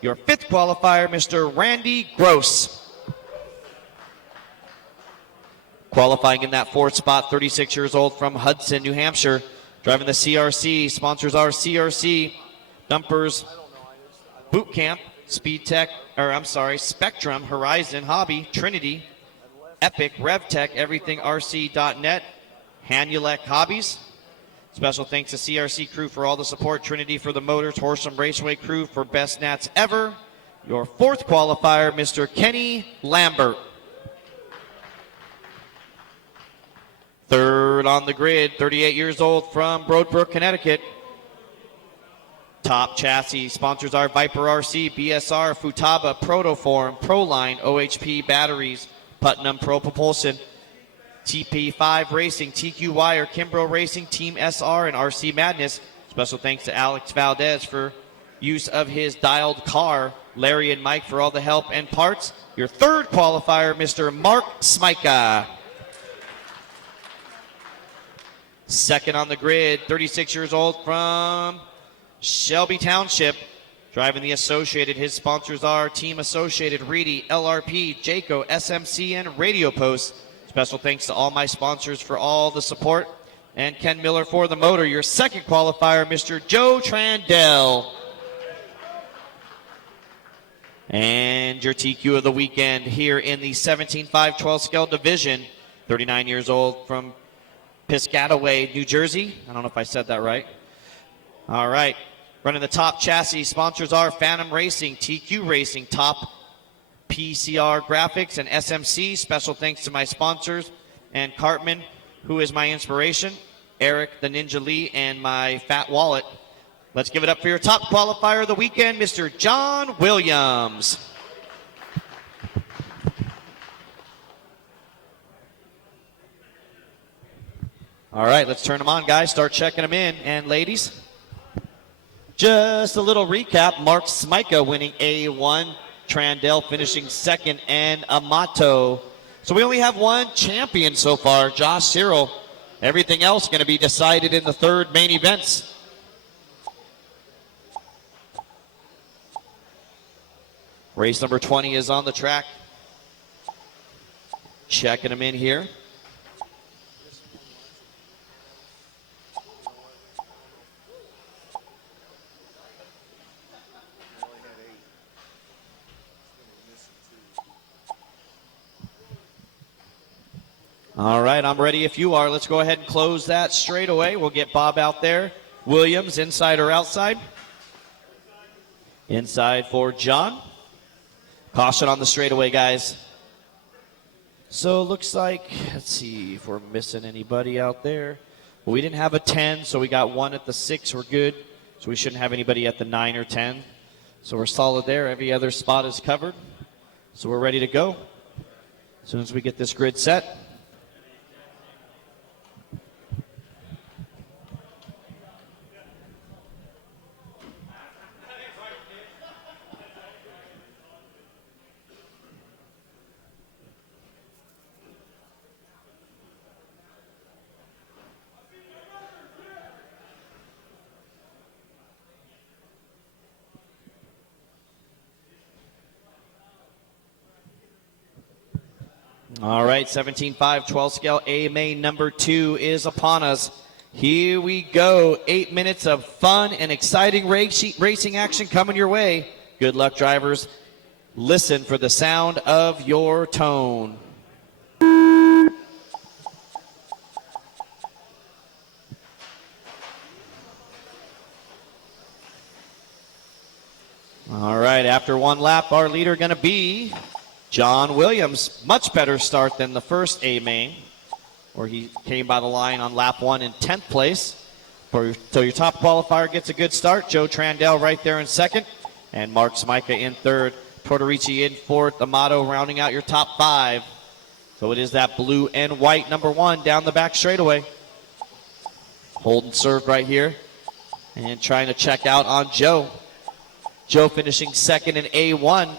Your fifth qualifier, Mr. Randy Gross. Qualifying in that fourth spot, 36 years old from Hudson, New Hampshire. Driving the CRC. Sponsors are CRC, Dumpers, Boot Camp, Speed Tech, Spectrum, Horizon, Hobby, Trinity, Epic, RevTech, EverythingRC.net, Hanulek Hobbies. Special thanks to CRC crew for all the support, Trinity for the motors, Horsham Raceway crew for best nats ever. Your fourth qualifier, Mr. Kenny Lambert. Third on the grid, 38 years old from Broadbrook, Connecticut. Top chassis. Sponsors are Viper RC, BSR, Futaba, Protoform, Proline, OHP Batteries, Putnam Pro Propulsion, TP5 Racing, TQ Wire, Kimbrough Racing, Team SR, and RC Madness. Special thanks to Alex Valdez for use of his dialed car. Larry and Mike for all the help and parts. Your third qualifier, Mr. Mark Smyka. Second on the grid, 36 years old from Shelby Township. Driving the Associated, his sponsors are Team Associated, Reedy, LRP, Jayco, SMC, and Radio Post. Special thanks to all my sponsors for all the support. And Ken Miller for the motor. Your second qualifier, Mr. Joe Trandell. And your TQ of the weekend here in the 17.5 12 scale division. 39 years old from Piscataway, New Jersey. I don't know if I said that right. All right. Running the top chassis. Sponsors are Phantom Racing, TQ Racing, Top PCR Graphics, and SMC. Special thanks to my sponsors and Cartman, who is my inspiration, Eric the Ninja Lee, and my fat wallet. Let's give it up for your top qualifier of the weekend, Mr. John Williams. All right, let's turn them on, guys. Start checking them in. And ladies, just a little recap. Mark Smyka winning A1. Trandell finishing second, and Amato. So we only have one champion so far, Josh Cyril. Everything else going to be decided in the third main events. Race number 20 is on the track. Checking them in here. All right, I'm ready if you are. Let's go ahead and close that straight away. We'll get Bob out there. Williams, inside or outside? Inside for John. Caution on the straightaway, guys. So looks like, let's see if we're missing anybody out there. Well, we didn't have a 10, so we got one at the 6. We're good. So we shouldn't have anybody at the 9 or 10. So we're solid there. Every other spot is covered. So we're ready to go as soon as we get this grid set. All right, 17.5 12 scale A main number 2 is upon us. Here we go. 8 minutes of fun and exciting racing action coming your way. Good luck, drivers. Listen for the sound of your tone. All right, after one lap, our leader going to be John Williams. Much better start than the first A main, where he came by the line on lap 1 in 10th place. So your top qualifier gets a good start. Joe Trandell right there in second, and Mark Smyka in third. Puerto Ricci in fourth. Amato rounding out your top 5. So it is that blue and white number 1 down the back straightaway. Holden served right here, and trying to check out on Joe. Joe finishing second in A1.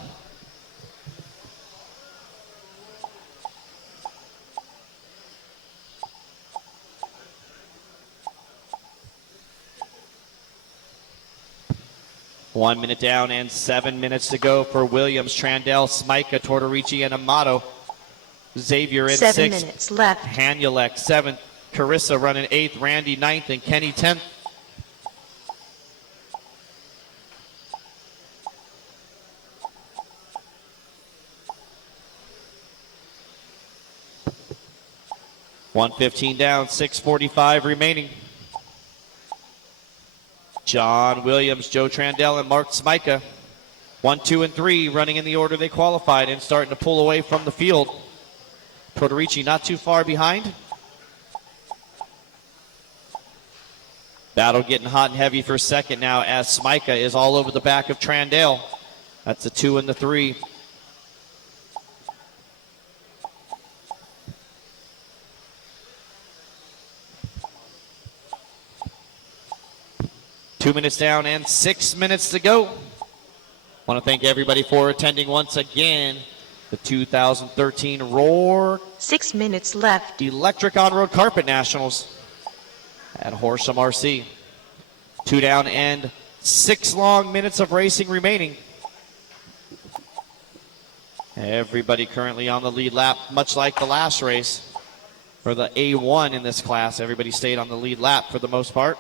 1 minute down and 7 minutes to go for Williams, Trandell, Smyka, Tortorici, and Amato. Xavier in 7 6th. minutes left. Hanulek 7th. Carissa running 8th. Randy 9th. And Kenny 10th. $1:15 down, 6:45 remaining. John Williams, Joe Trandell, and Mark Smyka. 1, 2, and 3 running in the order they qualified and starting to pull away from the field. Tortorici not too far behind. Battle getting hot and heavy for second now as Smyka is all over the back of Trandell. That's the 2 and the 3. Two minutes down and 6 minutes to go. Want to thank everybody for attending once again the 2013 Roar 6 minutes left. Electric On-Road Carpet Nationals at Horsham RC. 2 down and 6 long minutes of racing remaining. Everybody currently on the lead lap, much like the last race. For the A1 in this class, everybody stayed on the lead lap for the most part.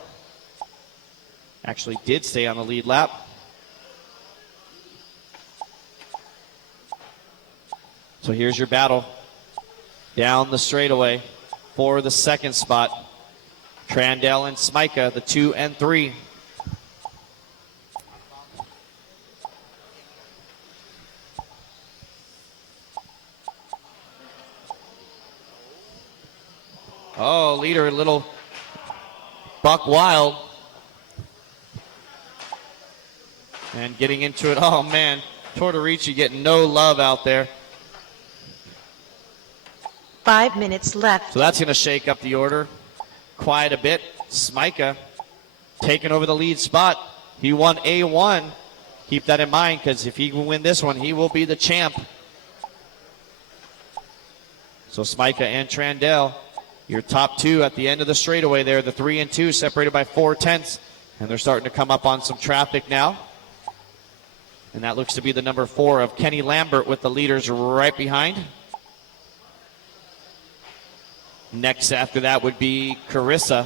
Actually did stay on the lead lap. So here's your battle. Down the straightaway for the second spot. Trandell and Smyka, the 2 and 3. Oh, leader, a little buck wild. And getting into it, oh man, Tortorici getting no love out there. 5 minutes left. So that's going to shake up the order quite a bit. Smyka taking over the lead spot. He won A1. Keep that in mind, because if he can win this one, he will be the champ. So Smyka and Trandell, your top two at the end of the straightaway there, the 3 and 2 separated by 4/10. And they're starting to come up on some traffic now. And that looks to be the number 4 of Kenny Lambert with the leaders right behind. Next after that would be Carissa.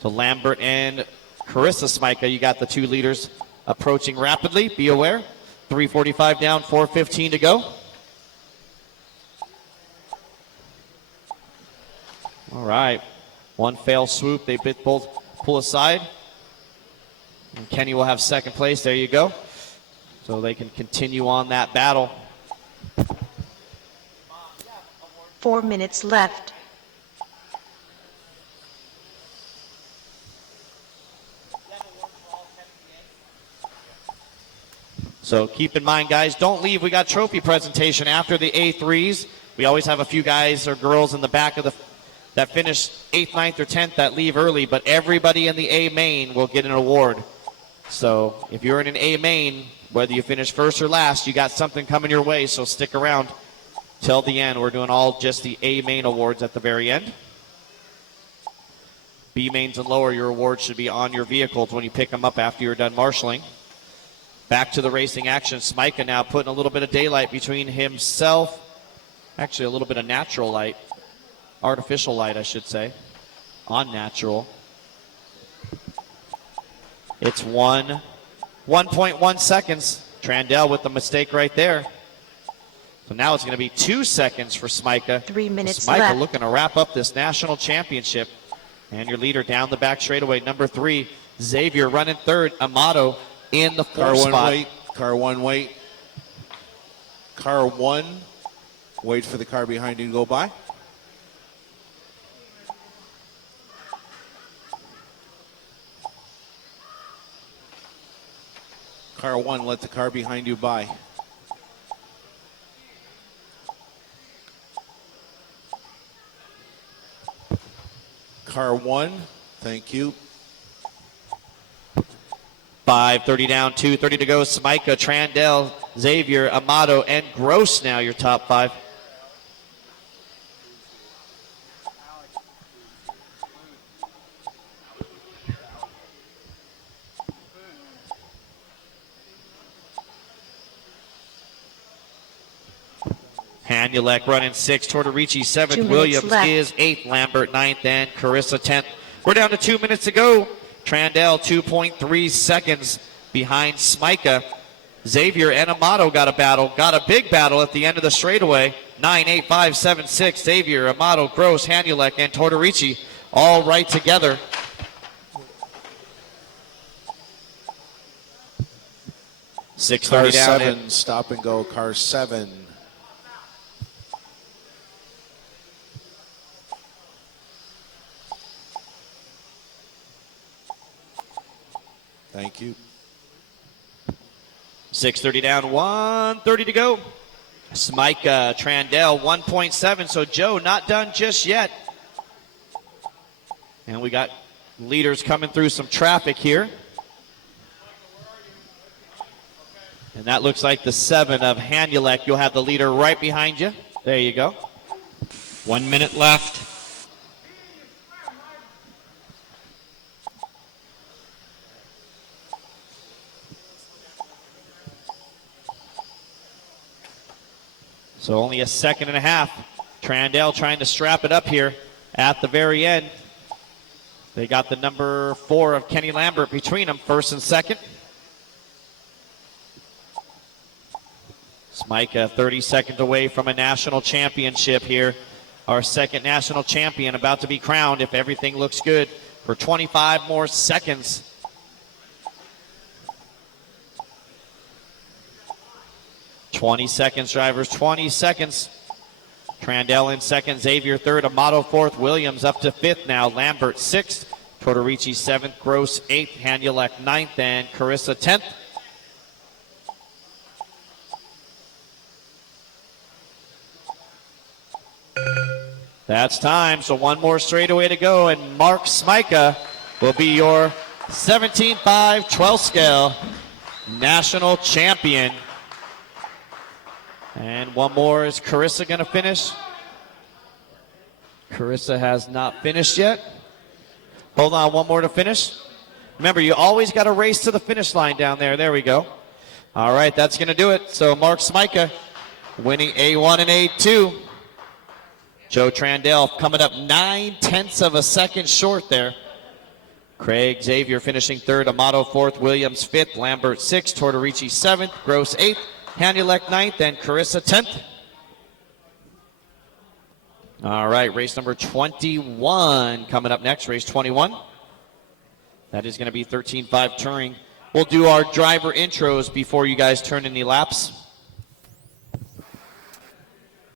So Lambert and Carissa Smyka, you got the 2 leaders approaching rapidly. Be aware. 3:45 down, 4:15 to go. All right. One fail swoop. They both pull aside. And Kenny will have second place. There you go. So they can continue on that battle. 4 minutes left. So keep in mind, guys, don't leave. We got trophy presentation after the A3s. We always have a few guys or girls in the back of that finish 8th, 9th, or 10th that leave early, but everybody in the A main will get an award. So if you're in an A main, whether you finish first or last, you got something coming your way, so stick around till the end. We're doing all just the A main awards at the very end. B mains and lower, your awards should be on your vehicles when you pick them up after you're done marshaling. Back to the racing action. Smyka now putting a little bit of daylight between himself, actually a little bit of natural light, artificial light I should say, on natural. It's 1.1 seconds. Trandell with the mistake right there. So now it's going to be 2 seconds for Smyka. 3 minutes Smyka left. looking to wrap up this national championship. And your leader down the back straightaway, number 3, Xavier running third. Amato in the 4th spot. Car one, wait. Car one, wait for the car behind you to go by. Car one, let the car behind you by. Car one, thank you. 5:30 down, 2:30 to go. Smyka, Trandell, Xavier, Amato, and Gross now your top 5. Hanulek running 6th, Tortorici 7th, 2 minutes Williams left. is 8th, Lambert 9th, and Carissa 10th. We're down to 2 minutes to go. Trandell 2.3 seconds behind Smika. Xavier and Amato got a big battle at the end of the straightaway. 9, 8, 5, 7, 6. Xavier, Amato, Gross, Hanulek, and Tortorici all right together. Car 6:30 down. 7, stop and go. Car 7. Thank you. 6:30 down, 1:30 to go. Smika, Trandell, 1.7. So Joe not done just yet. And we got leaders coming through some traffic here. And that looks like the 7 of Hanulek. You'll have the leader right behind you. There you go. 1 minute left. So only a second and a half. Trandell trying to strap it up here at the very end. They got the number 4 of Kenny Lambert between them, first and second. Smika 30 seconds away from a national championship here. Our second national champion about to be crowned if everything looks good for 25 more seconds. "20 seconds, drivers, 20 seconds. Trandell in second, Xavier third, Amato fourth, Williams up to fifth now, Lambert sixth, Tortorici seventh, Gross eighth, Hanulek ninth, and Carissa 10th. That's time, so one more straightaway to go, and Mark Smika will be your 17.5 12th scale national champion. And one more, is Carissa going to finish? Carissa has not finished yet. Hold on, one more to finish. Remember, you always got to race to the finish line down there. There we go. All right, that's going to do it. So Mark Smika winning A1 and A2. Joe Trandell coming up 9/10 of a second short there. Craig Xavier finishing third, Amato fourth, Williams fifth, Lambert sixth, Tortorici seventh, Gross eighth, Hanulek ninth, and Carissa 10th. All right, race number 21 coming up next, race 21. That is going to be 13.5 Touring. We'll do our driver intros before you guys turn in the laps.